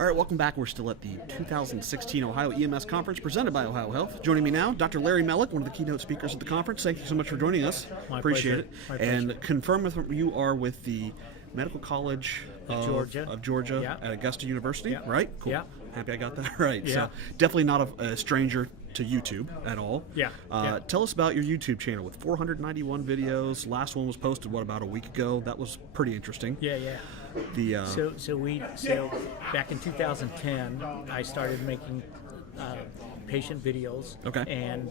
All right, welcome back. We're still at the 2016 Ohio EMS Conference presented by Ohio Health. Joining me now, Dr. Larry Mellick, one of the keynote speakers at the conference. Thank you so much for joining us. Appreciate it. And confirm with you are with the Medical College of Georgia at Augusta University, right? Cool. Yeah. Happy I got that right. Yeah. So definitely not a stranger to YouTube at all. Tell us about your YouTube channel with 491 videos. Last one was posted, about a week ago? That was pretty interesting. So back in 2010, I started making patient videos. Okay. And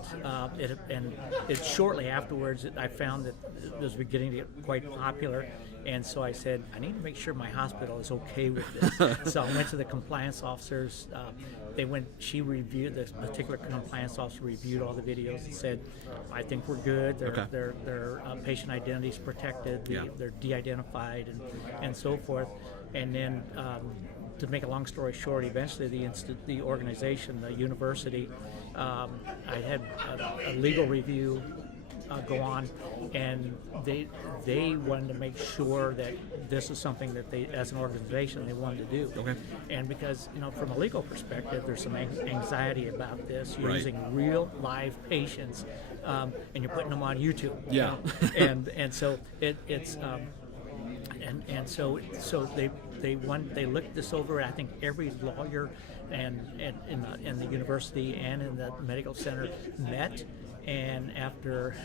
it shortly afterwards, I found that it was beginning to get quite popular. And so I said, I need to make sure my hospital is okay with this. So I went to the compliance officers. She reviewed, this particular compliance officer reviewed all the videos and said, I think we're good. Their patient identity is protected. They're de-identified and so forth. And then to make a long story short, eventually the organization, the university, I had a legal review go on, and they wanted to make sure that this is something that they, as an organization, they wanted to do. Okay. And because from a legal perspective, there's some anxiety about this. You're using real live patients, and you're putting them on YouTube. Yeah. And so so they looked this over. I think every lawyer and in the university and in the medical center met, and after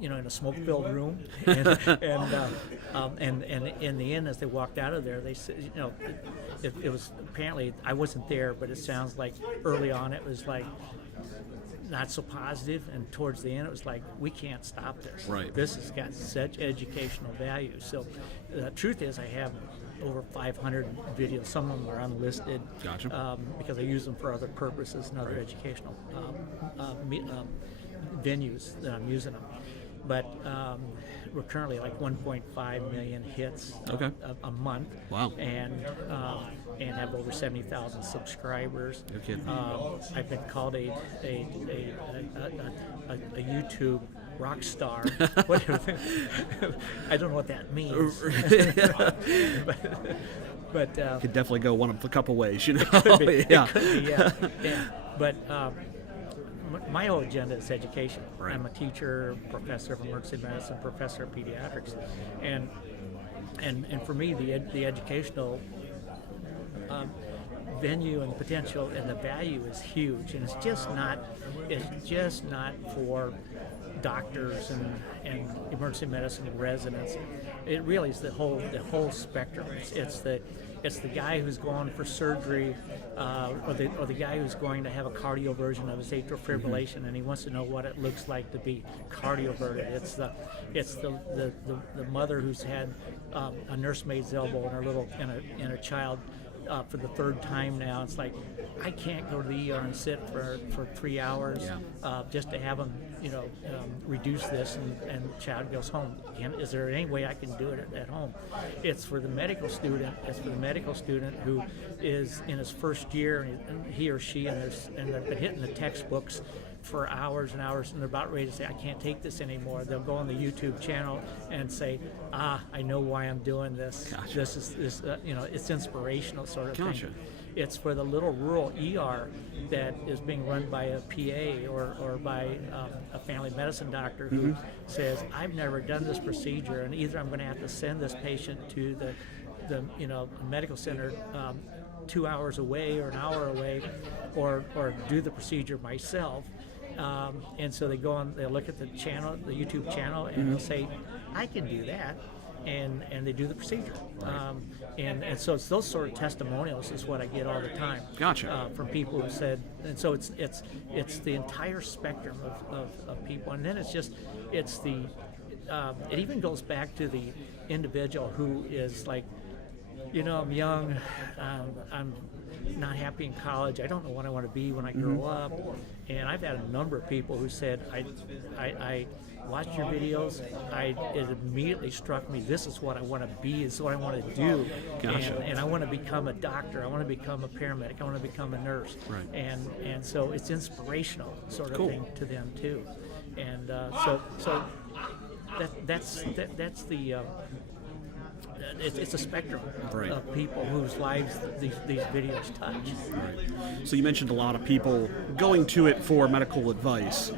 in a smoke-filled room, and in the end, as they walked out of there, they said, it was apparently, I wasn't there, but it sounds like early on it was like not so positive, and towards the end it was like, we can't stop this. Right. This has got such educational value. So the truth is, I have over 500 videos. Some of them are unlisted. Gotcha. Because I use them for other purposes and other educational venues that I'm using them. But we're currently like 1.5 million hits a month. Wow. And have over 70,000 subscribers. No kidding. I've been called a YouTube rock star. I don't know what that means. but could definitely go a couple ways, It could be, yeah. But my whole agenda is education. Right. I'm a teacher, professor of emergency medicine, professor of pediatrics, and for me, the educational venue and the potential and the value is huge, and it's just not for doctors and emergency medicine residents. It really is the whole spectrum. It's the guy who's going for surgery, or the guy who's going to have a cardioversion of his atrial fibrillation, and he wants to know what it looks like to be cardioverted. It's the mother who's had a nursemaid's elbow in her child for the third time now. It's like, I can't go to the ER and sit for 3 hours just to have them reduce this, and the child goes home. Is there any way I can do it at home? It's for the medical student. It's for the medical student who is in his first year, and he or she, and they've been hitting the textbooks for hours and hours, and they're about ready to say, I can't take this anymore. They'll go on the YouTube channel and say, I know why I'm doing this. Gotcha. This is it's inspirational sort of Gotcha. thing. It's for the little rural ER that is being run by a PA or by a family medicine doctor who says, I've never done this procedure, and either I'm going to have to send this patient to the medical center 2 hours away or an hour away, or do the procedure myself. And so they go on, they look at the YouTube channel, and they'll say, I can do that. And they do the procedure. Right. And so it's those sort of testimonials is what I get all the time. Gotcha. From people who said, and so it's the entire spectrum of people. And then it even goes back to the individual who is like, I'm young, I'm not happy in college, I don't know what I want to be when I grow up. And I've had a number of people who said, I watched your videos, it immediately struck me, this is what I want to be, this is what I want to do. Gotcha. And I want to become a doctor, I want to become a paramedic, I want to become a nurse. Right. And so it's inspirational sort of thing to them too. And so that's the it's a spectrum Right. of people whose lives these videos touch. Right. So you mentioned a lot of people going to it for medical advice,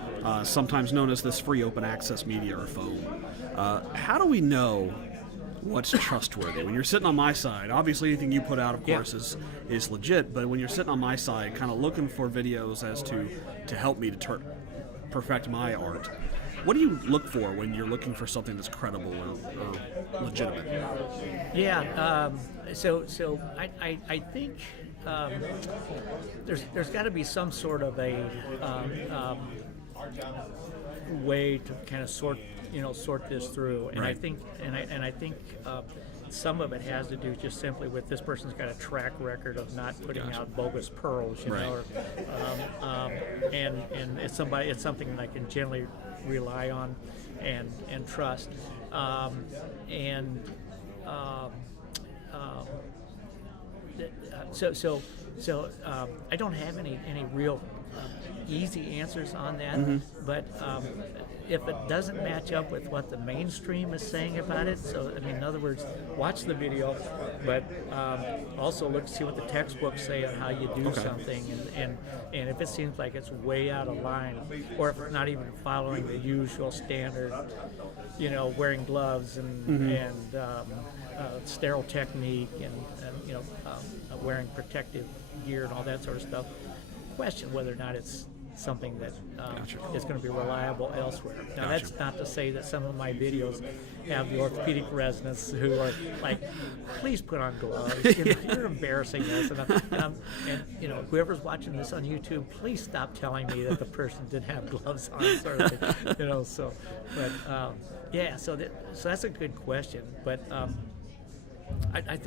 sometimes known as this free open access media or foam. How do we know what's trustworthy? When you're sitting on my side, obviously anything you put out, of course, is legit, but when you're sitting on my side, kind of looking for videos as to help me to perfect my art, what do you look for when you're looking for something that's credible or legitimate? Yeah. So I think there's got to be some sort of a way to kind of sort this through, and Right. I think some of it has to do just simply with this person's got a track record of not putting Gotcha. out bogus pearls, Right. and it's something that I can generally rely on and trust, so I don't have any real easy answers on that, but if it doesn't match up with what the mainstream is saying about it, so I mean, in other words, watch the video, but also look to see what the textbooks say on how you do something, and if it seems like it's way out of line, or if it's not even following the usual standard, wearing gloves and sterile technique and wearing protective gear and all that sort of stuff, question whether or not it's something that is going to be reliable elsewhere. Now, that's not to say that some of my videos have the orthopedic residents who are like, please put on gloves. You're embarrassing us. And whoever's watching this on YouTube, please stop telling me that the person didn't have gloves on, sort of thing. So that's a good question. But I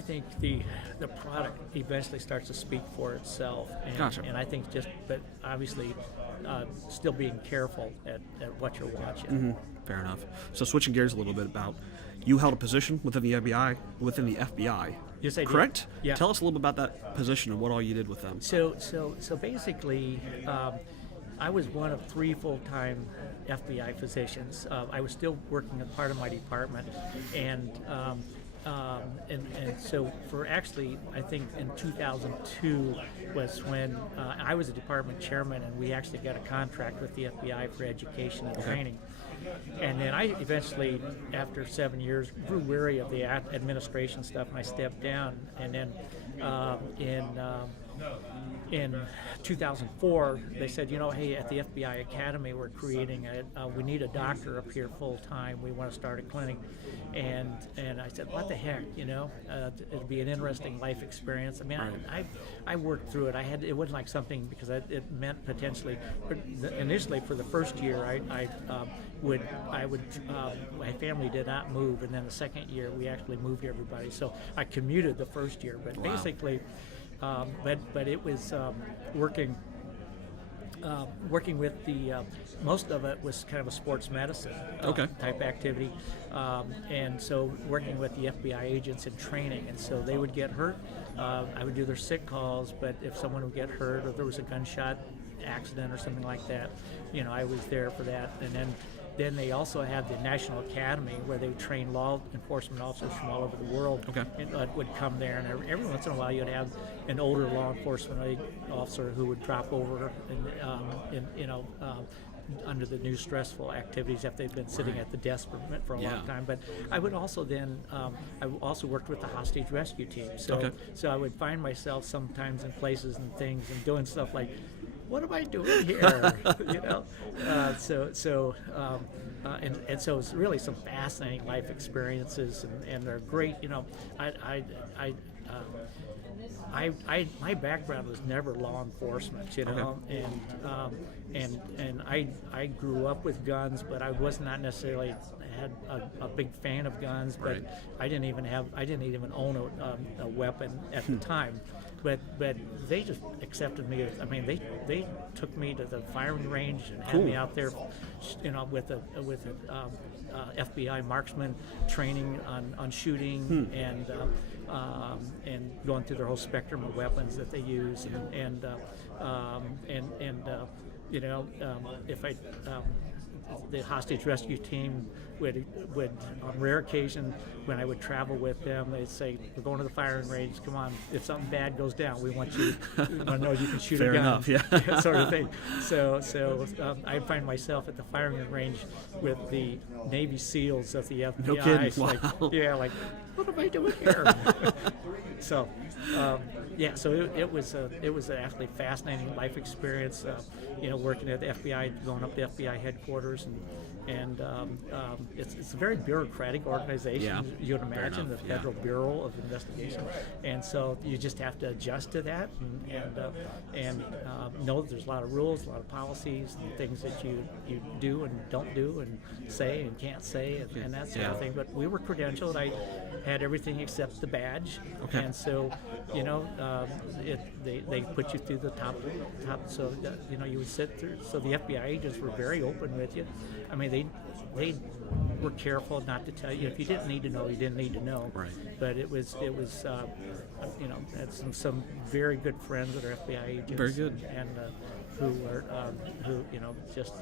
think the product eventually starts to speak for itself, and I think but obviously still being careful at what you're watching. Mm-hmm. Fair enough. So switching gears a little bit, you held a position within the FBI. Yes, I did. Correct? Yeah. Tell us a little bit about that position and what all you did with them. So basically, I was one of 3 full-time FBI physicians. I was still working as part of my department, and so for actually, I think in 2002 was when I was a department chairman, and we actually got a contract with the FBI for education and training. And then I eventually, after 7 years, grew weary of the administration stuff, and I stepped down. And then in 2004, they said, hey, at the FBI Academy, we're creating we need a doctor up here full time. We want to start a clinic. And I said, what the heck, it'd be an interesting life experience. I mean, I worked through it. It wasn't like something, because it meant potentially, initially for the first year, my family did not move, and then the second year we actually moved everybody. So I commuted the first year, but basically, but it was working with the most of it was kind of a sports medicine type activity, and so working with the FBI agents in training, and so they would get hurt. I would do their sick calls, but if someone would get hurt or there was a gunshot accident or something like that, I was there for that. And then they also had the National Academy, where they would train law enforcement officers from all over the world. And would come there, and every once in a while you'd have an older law enforcement officer who would drop over and under the new stressful activities after they've been sitting at the desk for a long time. But I would also then I also worked with the hostage rescue team. So I would find myself sometimes in places and things and doing stuff like, what am I doing here? And so it's really some fascinating life experiences, and they're great. My background was never law enforcement, and I grew up with guns, but I was not necessarily had a big fan of guns, but I didn't even own a weapon at the time. But they just accepted me. I mean, they took me to the firing range and had me out there, with a FBI marksman training on shooting and going through their whole spectrum of weapons that they use, if I the hostage rescue team would on rare occasion when I would travel with them, they'd say, "We're going to the firing range. Come on, if something bad goes down, we want to know you can shoot Fair a gun." enough, yeah. Sort of thing. So I find myself at the firing range with the Navy SEALs of the FBI. No kidding. It's like, Wow. yeah, like, what am I doing here? So, so it was an actually fascinating life experience. Working at the FBI, going up to FBI headquarters, and it's a very bureaucratic organization. Yeah, You would imagine, enough, the Federal Bureau of Investigation, and so you just have to adjust to that, and know that there's a lot of rules, a lot of policies, and things that you do and don't do, and say and can't say, and that sort of thing. But we were credentialed. I had everything except the badge, and so they put you through the top, so you would sit through. So the FBI agents were very open with you. I mean, they were careful not to tell you if you didn't need to know, you didn't need to know. Right. But it was had some very good friends that are FBI agents. Very good. And who just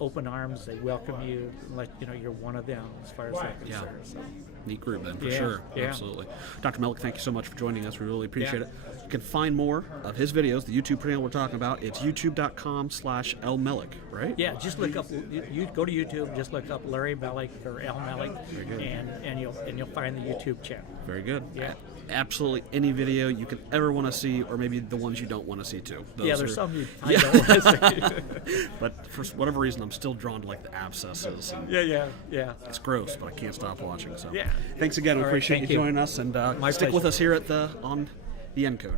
open arms. They welcome you, like you're one of them as far as they're concerned. So. Neat group, then, for Yeah, sure. yeah. Absolutely. Dr. Mellick, thank you so much for joining us. We really appreciate Yeah. it. You can find more of his videos, the YouTube channel we're talking about. It's youtube.com/lmellick, right? Yeah, just look up. You go to YouTube, just look up Larry Mellick or L Mellick, good. and you'll find the YouTube channel. Very good. Yeah. Absolutely any video you could ever want to see, or maybe the ones you don't want to see too. There's some I don't want to see. But for whatever reason, I'm still drawn to like the abscesses. And Yeah. it's gross, but I can't stop watching. So Yeah. thanks again. We All right, appreciate thank you you. joining us, and My stick pleasure. with us here on the Encode.